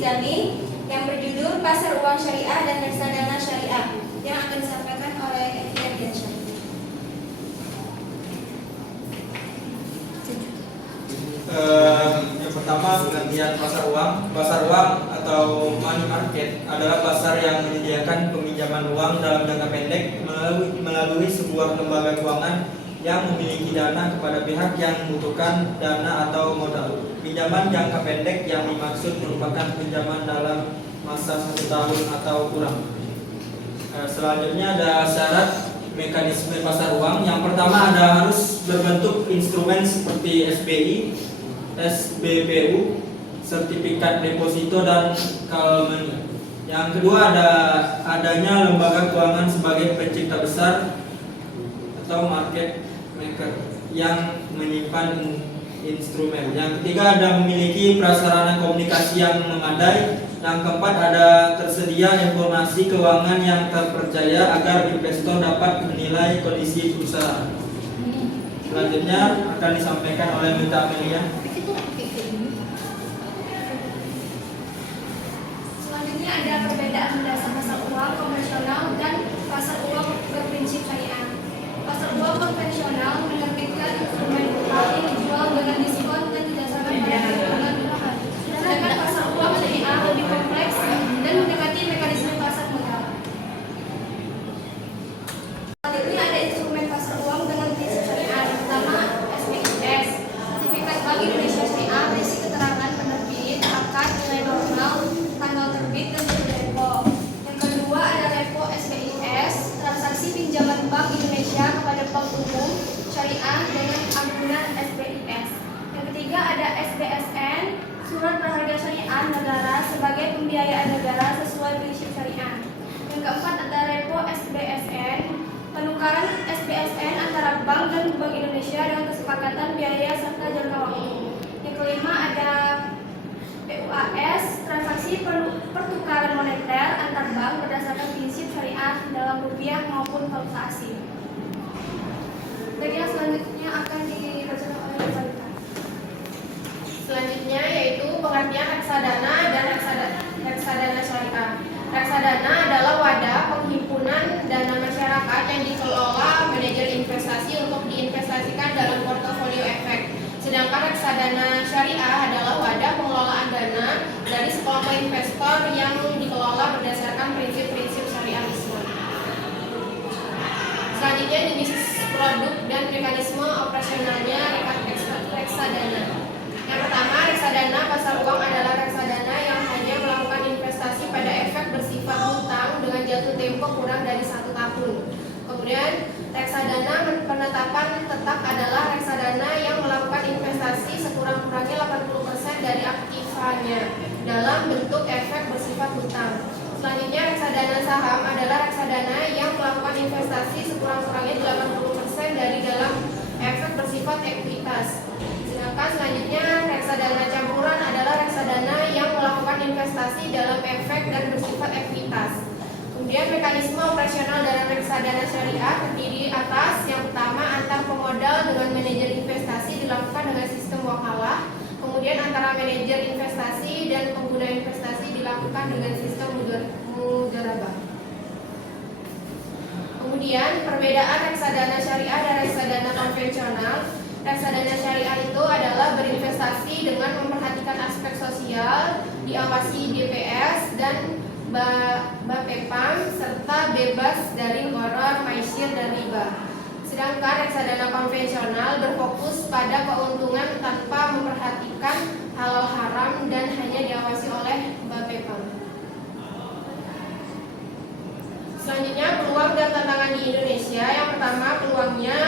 diskusi kami yang berjudul Pasar Uang Syariah dan Reksadana Syariah yang akan disampaikan oleh Evi Ardiansyah. Yang pertama, pengertian pasar uang. Pasar uang atau money market adalah pasar yang menyediakan peminjaman uang dalam jangka pendek melalui sebuah lembaga keuangan yang memiliki dana kepada pihak yang membutuhkan dana atau modal. Pinjaman jangka pendek yang dimaksud merupakan pinjaman dalam masa 1 tahun atau kurang. Selanjutnya ada syarat mekanisme pasar uang. Yang pertama ada harus berbentuk instrumen seperti SBI, SBPU, sertifikat deposito dan call money. Yang kedua adanya lembaga keuangan sebagai pencipta besar atau market maker yang menyimpan instrumen. Yang ketiga ada memiliki prasarana komunikasi yang memadai. Yang keempat ada tersedia informasi keuangan yang terpercaya agar investor dapat menilai kondisi perusahaan. Selanjutnya akan disampaikan oleh Mita Amelia. Selanjutnya ada perbedaan mendasar pasar uang konvensional dan pasar uang berprinsip syariah. Pasar uang konvensional menerbitkan instrumen uang yang dijual dengan diskon dan didasarkan pada perhitungan murahan. Sedangkan pasar uang syariah lebih kompleks dan mendekati mekanisme pasar modal. Selanjutnya ada instrumen pasar uang dengan prinsip syariah. Yang pertama SBIS, Sertifikat Bank Indonesia Syariah, berisi keterangan penerbit, akad, nilai normal, tanggal terbit dan repo. Yang kedua ada repo SBIS, transaksi pinjaman Bank Indonesia kepada bank umum syariah dengan ampunan SBIS. Yang ketiga ada SBSN, surat berharga syariah negara sebagai pembiayaan negara sesuai prinsip syariah. Yang keempat ada repo SBSN, penukaran SBSN antara bank dan Bank Indonesia dengan kesepakatan biaya serta jangka waktu. Yang kelima ada PUAS, transaksi pertukaran moneter antar bank berdasarkan prinsip syariah dalam rupiah maupun valuta asing. Bagian selanjutnya akan dibacakan oleh Balita. Selanjutnya yaitu pengertian reksadana dan reksadana syariah. Reksadana adalah wadah penghimpunan dana masyarakat yang dikelola manajer investasi untuk diinvestasikan dalam portofolio efek. Sedangkan reksadana syariah adalah wadah pengelolaan dana dari sekelompok investor yang dikelola berdasarkan prinsip-prinsip syariah Islam. Selanjutnya jenis produk dan mekanisme operasionalnya reksadana. Yang pertama, reksadana pasar uang adalah reksadana yang hanya melakukan investasi pada efek bersifat hutang dengan jatuh tempo kurang dari 1 tahun. Kemudian, reksadana penetapan tetap adalah reksadana yang melakukan investasi sekurang-kurangnya 80% dari aktifanya dalam bentuk efek bersifat hutang. Selanjutnya, reksadana saham adalah reksadana yang melakukan investasi sekurang-kurangnya 80% dari dalam efek bersifat ekuitas. Sedangkan selanjutnya, reksadana campuran adalah reksadana yang melakukan investasi dalam efek dan bersifat ekuitas. Kemudian mekanisme operasional dalam reksadana syariah terdiri atas yang pertama antar pemodal dengan manajer investasi dilakukan dengan sistem wakalah. Kemudian antara manajer investasi dan pengguna investasi dilakukan dengan sistem mudharabah. Kemudian perbedaan reksadana syariah dan reksadana konvensional. Reksadana syariah itu adalah berinvestasi dengan memperhatikan aspek sosial, diawasi DPS dan Bapepam serta bebas dari gharar, maisir dan riba. Sedangkan reksadana konvensional berfokus pada keuntungan tanpa memperhatikan halal haram dan hanya diawasi oleh Bapepam. Selanjutnya peluang dan tantangan di Indonesia. Yang pertama peluangnya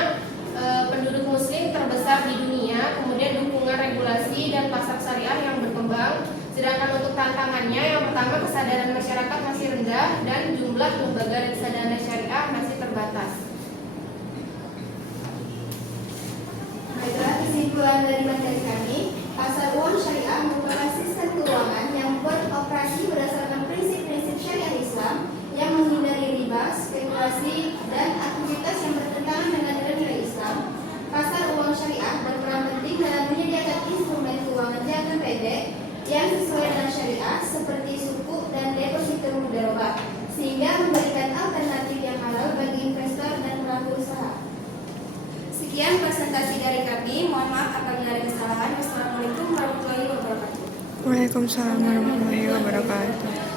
penduduk muslim terbesar di dunia, kemudian dukungan regulasi dan pasar syariah yang berkembang. Sedangkan untuk tantangannya, yang pertama kesadaran masyarakat masih rendah dan jumlah lembaga reksadana syariah masih terbatas. Baiklah, kesimpulan dari materi kami, pasar uang syariah merupakan sistem keuangan yang beroperasi berdasarkan prinsip-prinsip syariah Islam yang menghindari riba, spekulasi, dan aktivitas yang bertentangan dengan nilai Islam. Pasar uang syariah berperan penting dalam menyediakan instrumen keuangan jangka pendek yang sesuai dengan syariah seperti Sekian presentasi dari kami. Mohon maaf apabila ada kesalahan. Wassalamualaikum warahmatullahi wabarakatuh. Waalaikumsalam warahmatullahi wabarakatuh.